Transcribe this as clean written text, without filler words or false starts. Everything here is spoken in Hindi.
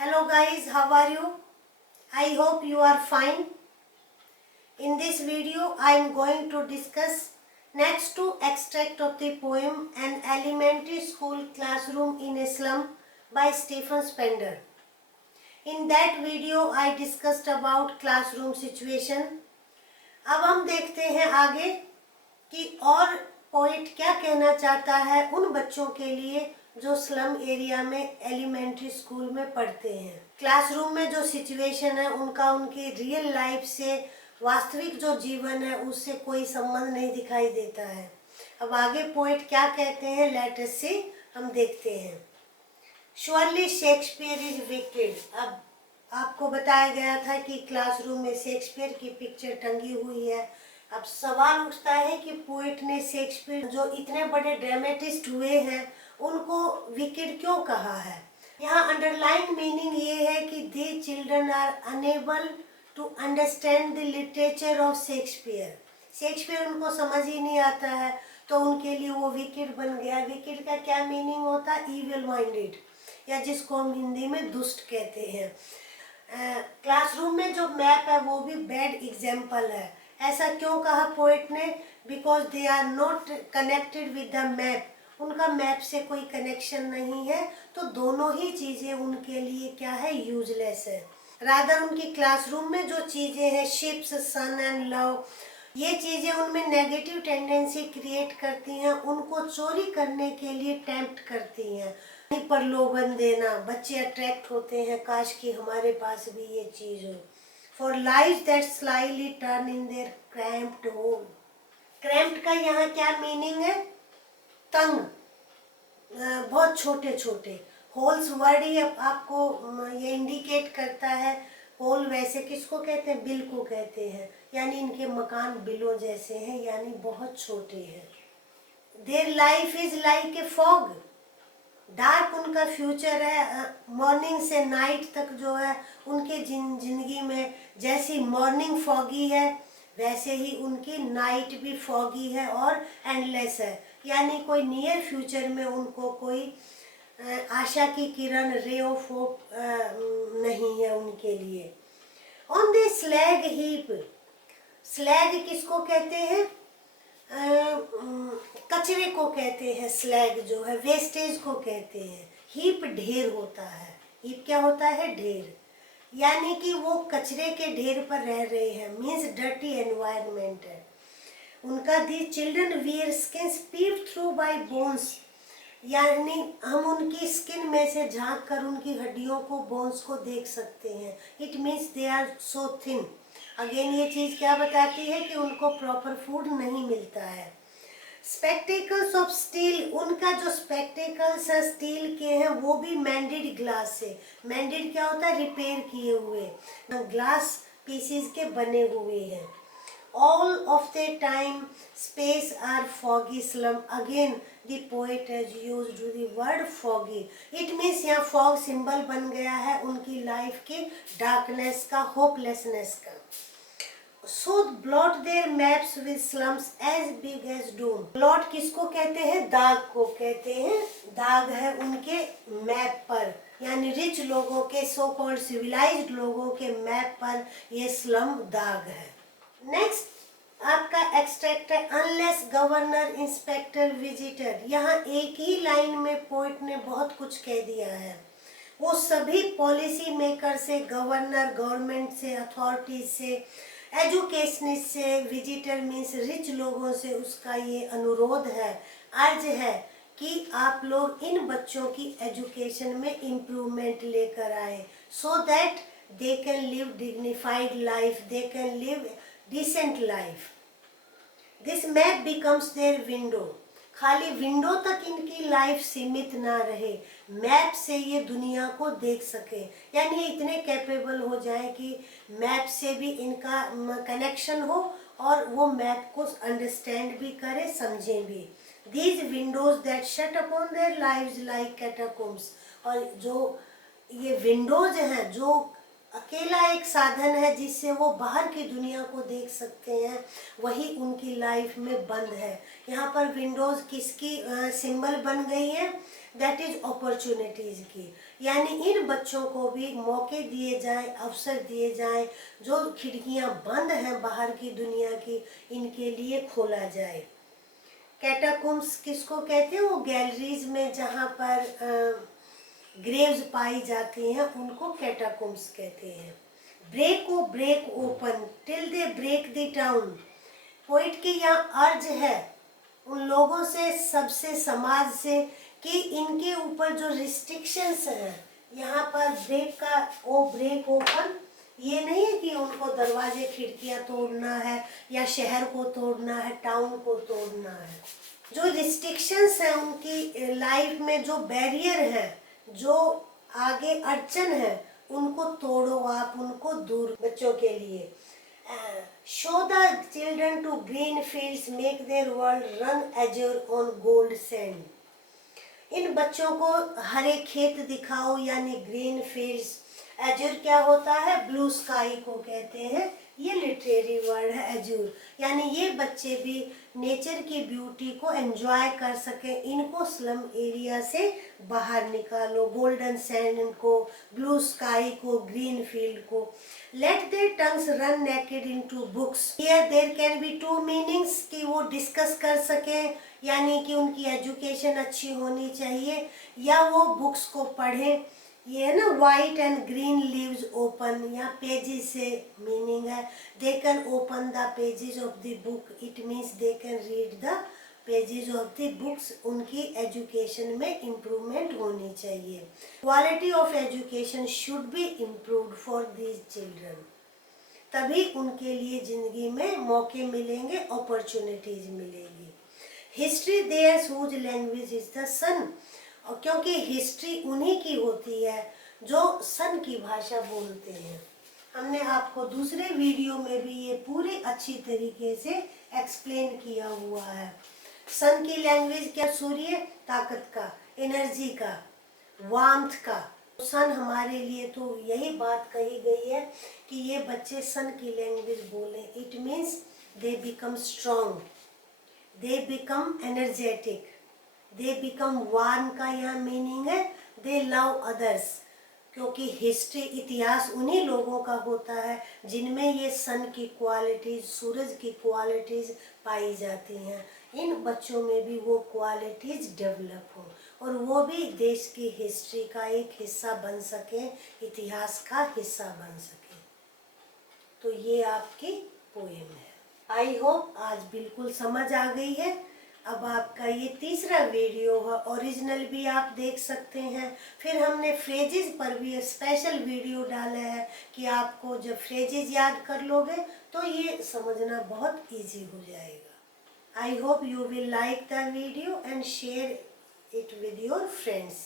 Hello guys, how are you? I hope you are fine. In this video, I am going to discuss next to extract of the poem An Elementary School Classroom in a Slum by Stephen Spender. In that video, I discussed about classroom situation. अब हम देखते हैं आगे कि और पोइट क्या कहना चाहता है उन बच्चों के लिए जो स्लम एरिया में एलिमेंट्री स्कूल में पढ़ते हैं। क्लासरूम में जो सिचुएशन है उनका उनकी रियल लाइफ से, वास्तविक जो जीवन है उससे कोई संबंध नहीं दिखाई देता है। अब आगे पोइट क्या कहते हैं, लेट अस सी, हम देखते हैं। Surely Shakespeare is wicked. अब आपको बताया गया था कि क्लासरूम में शेक्सपियर की पिक्चर टंगी हुई है। अब सवाल उठता है कि पोएट ने शेक्सपियर जो इतने बड़े ड्रामेटिस्ट हुए हैं उनको विकेड क्यों कहा है। यहाँ अंडरलाइन मीनिंग ये है कि the children are unable to understand the literature of Shakespeare. Shakespeare उनको समझ ही नहीं आता है तो उनके लिए वो विकेड बन गया। विकेड का क्या मीनिंग होता है? इविल माइंडेड, या जिसको हम हिंदी में दुष्ट कहते हैं। क्लासरूम में जो मैप है वो भी बैड एग्जाम्पल है। ऐसा क्यों कहा पोएट ने? Because they are not connected with the map. उनका मैप से कोई कनेक्शन नहीं है, तो दोनों ही चीज़ें उनके लिए क्या है, यूजलेस है। रादर उनकी क्लासरूम में जो चीज़ें हैं, शिप्स, सन एंड लव, ये चीज़ें उनमें नेगेटिव टेंडेंसी क्रिएट करती हैं, उनको चोरी करने के लिए टेम्प्ट करती हैं। प्रलोभन देना, बच्चे अट्रैक्ट होते हैं, काश कि हमारे पास भी ये चीज़ हो। For life that slyly turn in their cramped hole. Cramped का यहाँ क्या मीनिंग है? तंग, बहुत छोटे छोटे। होल्स वर्ड ही आपको ये इंडिकेट करता है। होल वैसे किसको कहते हैं? बिल को कहते हैं, यानी इनके मकान बिलों जैसे हैं, यानी बहुत छोटे हैं। Their life is like a fog. Dark उनका फ्यूचर है। मॉर्निंग से नाइट तक जो है उनके जिंदगी में जैसी मॉर्निंग फॉगी है वैसे ही उनकी नाइट भी फॉगी है और एंडलेस है, यानी कोई नियर फ्यूचर में उनको कोई आशा की किरण, रे ऑफ होप नहीं है उनके लिए। On the slag heap. Slag किसको कहते हैं? कचरे को कहते हैं। स्लैग जो है वेस्टेज को कहते हैं। हीप ढेर होता है। हीप क्या होता है? ढेर, यानी कि वो कचरे के ढेर पर रह रहे हैं, मीन्स डर्टी एनवायरनमेंट है उनका। The children wear skin pep through bye bones, यानी हम उनकी स्किन में से झांक कर उनकी हड्डियों को, बोन्स को देख सकते हैं। It means they are so thin. Again ये चीज़ क्या बताती है कि उनको प्रॉपर फूड नहीं मिलता है। Spectacles of steel. उनका जो स्पेक्टेकल्स है स्टील के हैं, वो भी मैंडेड ग्लास से। मैंडेड क्या होता है? रिपेयर किए हुए ग्लास पीसीज के बने हुए हैं। All of the time space are foggy slum. Again the poet has used the word foggy. It means यहाँ fog symbol बन गया है उनकी लाइफ की डार्कनेस का, होपलेसनेस का। So blot their maps with slums as big as doom. Blot किसको कहते हैं? दाग को कहते हैं। दाग है उनके मैप पर, यानी रिच लोगों के, सो कॉल्ड सिविलाइज्ड लोगों के मैप पर ये स्लम दाग है। नेक्स्ट आपका एक्सट्रैक्ट है अनलेस गवर्नर इंस्पेक्टर विजिटर। यहाँ एक ही लाइन में पोइट ने बहुत कुछ कह दिया है। वो सभी पॉलिसी मेकर से, गवर्नर, गवर्नमेंट से, अथॉरिटीज से, एजुकेशनिस्ट से, विजिटर मीन्स रिच लोगों से उसका ये अनुरोध है, अर्ज है कि आप लोग इन बच्चों की एजुकेशन में इम्प्रूवमेंट लेकर आए, so that they can live dignified life, they can live decent life. This map becomes their window. खाली विंडो तक इनकी लाइफ सीमित ना रहे, मैप से ये दुनिया को देख सके, यानी इतने कैपेबल हो जाए कि मैप से भी इनका कनेक्शन हो और वो मैप को अंडरस्टैंड भी करे, समझें भी। These windows that shut upon their lives like catacombs. और जो ये विंडोज हैं, जो अकेला एक साधन है जिससे वो बाहर की दुनिया को देख सकते हैं, वही उनकी लाइफ में बंद है। यहाँ पर विंडोज किसकी सिंबल बन गई है? दैट इज अपॉर्चुनिटीज की, यानी इन बच्चों को भी मौके दिए जाएं, अवसर दिए जाएं, जो खिड़कियां बंद हैं बाहर की दुनिया की, इनके लिए खोला जाए। कैटाकॉम्ब्स किसको कहते हैं? वो गैलरीज में जहाँ पर ग्रेव्स पाई जाती हैं उनको कैटाकॉम्ब्स कहते हैं। Break open till they break the town. Poet की यहाँ अर्ज है उन लोगों से, सबसे, समाज से, कि इनके ऊपर जो रिस्ट्रिक्शंस हैं, यहाँ पर ब्रेक ओपन, ये नहीं है कि उनको दरवाजे खिड़कियाँ तोड़ना है या शहर को तोड़ना है, टाउन को तोड़ना है। जो रिस्ट्रिक्शंस हैं उनकी लाइफ में, जो बैरियर है, जो आगे अड़चन है, उनको तोड़ो आप, उनको दूर बच्चों के लिए। Show the children to green fields, make their world run azure on gold sand. इन बच्चों को हरे खेत दिखाओ, यानी ग्रीन फील्ड्स। एज्योर क्या होता है? ब्लू स्काई को कहते हैं, ये लिटरेरी वर्ड है एज्योर। यानी ये बच्चे भी नेचर की ब्यूटी को एंजॉय कर सकें, इनको स्लम एरिया से बाहर निकालो, गोल्डन सैंड को, ब्लू स्काई को, ग्रीन फील्ड को। Let their tongues run naked into books. Here there can be two meanings, कि वो डिस्कस कर सकें, यानी कि उनकी एजुकेशन अच्छी होनी चाहिए, या वो बुक्स को पढ़ें। ये है ना, white and green leaves open, यहाँ पेजेस से मीनिंग है। They can open the pages of the book, it means they can read the pages of the books. उनकी एजुकेशन में इम्प्रूवमेंट होनी चाहिए। Quality of education should be improved for these children. तभी उनके लिए जिंदगी में मौके मिलेंगे, अपॉर्चुनिटीज मिलेगी। History there's whose language is the sun. और क्योंकि हिस्ट्री उन्हीं की होती है जो सन की भाषा बोलते हैं। हमने आपको दूसरे वीडियो में भी ये पूरी अच्छी तरीके से एक्सप्लेन किया हुआ है। सन की लैंग्वेज क्या? सूर्य, ताकत का, एनर्जी का, वार्मथ का। सन हमारे लिए तो यही बात कही गई है कि ये बच्चे सन की लैंग्वेज बोलें। It means they become strong, they become energetic, they become warm का यहाँ मीनिंग है दे लव अदर्स। क्योंकि हिस्ट्री, इतिहास उन्हीं लोगों का होता है जिनमें ये सन की क्वालिटीज, सूरज की क्वालिटीज पाई जाती हैं। इन बच्चों में भी वो क्वालिटीज डेवलप हो और वो भी देश की हिस्ट्री का एक हिस्सा बन सके, इतिहास का हिस्सा बन सके। तो ये आपकी पोएम है। आई होप आज बिल्कुल समझ आ गई है। अब आपका ये तीसरा वीडियो है, ओरिजिनल भी आप देख सकते हैं। फिर हमने फ्रेजेस पर भी स्पेशल वीडियो डाला है कि आपको जब फ्रेजेस याद कर लोगे तो ये समझना बहुत इजी हो जाएगा। I hope you will like the video and share it with your friends.